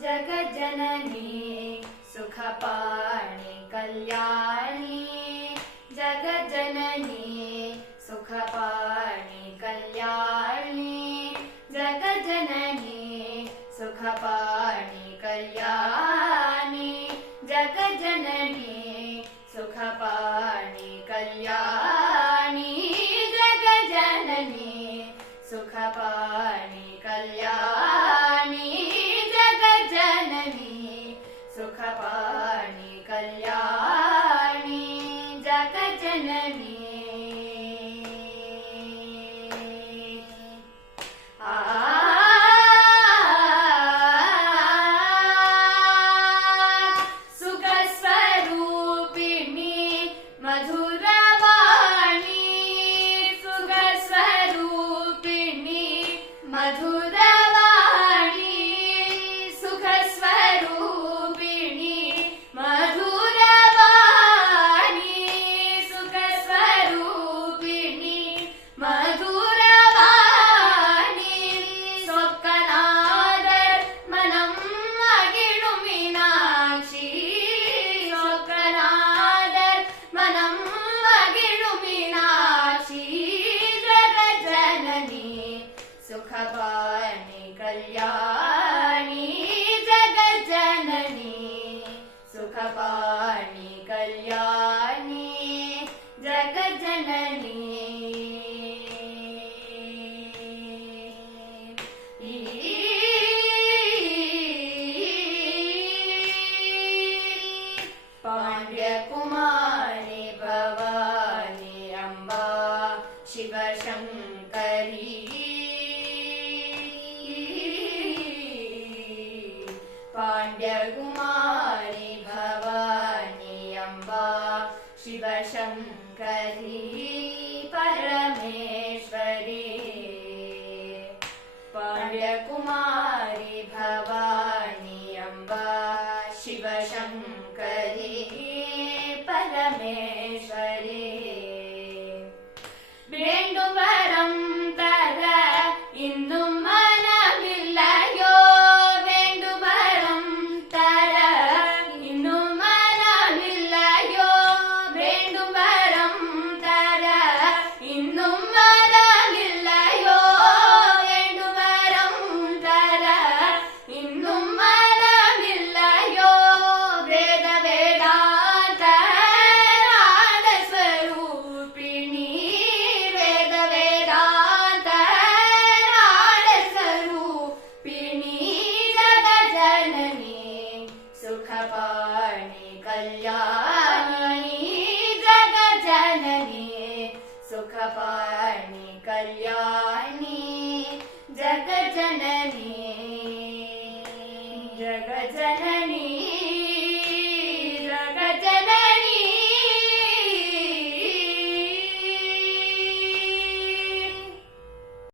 जगज्जननी सुखपाणि कल्याणी जगज्जननी सुखपाणि कल्याणी जगज्जननी सुखपाणि कल्याणी जगज्जननी सुखपाणि कल्याणी जगज्जननी सुखपाणि कल्याणी जगज्जननी सुखपाणि कल्याणी जगज्जननी सुखस्वरूपिणी मधुरवाणी सुखस्वरूपिणी मधुरवाणी सुखस्वरूपिणी मधुरवाणी सुखस्वरूपिणी मधुरवाणी स्वप्नादर मनम मगिळु मीनाक्षी स्वप्नादर मनम मगिळु मीनाक्षी जगज्जननी सुखपाणि कल्याणी जगज्जननी सुखपाणि कल्याणी जगज्जननी पाण्ड्यकुमारी भवानी अम्बा शिवशङ्करी पाण्ड्यकुमारी भवानी अम्बा शिवशङ्करी परमेश्वरी पाण्ड्यकुमारी भवानी अम्बा शिवशङ्करी परमेश्वरी वेण्डुवरं ತರ ಇನ್ನು ಮನವಿಲ್ಲಯೋ वेण्डुवरं ತರ ಇನ್ನು ಮನವಿಲ್ಲಯೋ वेण्डुवरं ತರ ಇನ್ನು ಮನವಿಲ್ಲಯೋ वेण्डुवरं ತರ ಇನ್ನು ಮನವಿಲ್ಲಯೋ ವೇದ ವೇದಾಂತ ನಾದ ಸ್ವರೂಪಿಣಿ ವೇದ ವೇದಾಂತ ನಾದ ಸ್ವರೂಪಿಣಿ ಜಗಜ್ಜನನಿ ಸುಖಪಾಣಿ ಕಲ್ಯಾಣಿ ಜಗಜ್ಜನನಿ ಸುಖಪಾಣಿ ಕಲ್ಯಾಣಿ ಜಗಜ್ಜನನಿ ಜಗಜ್ಜನನಿ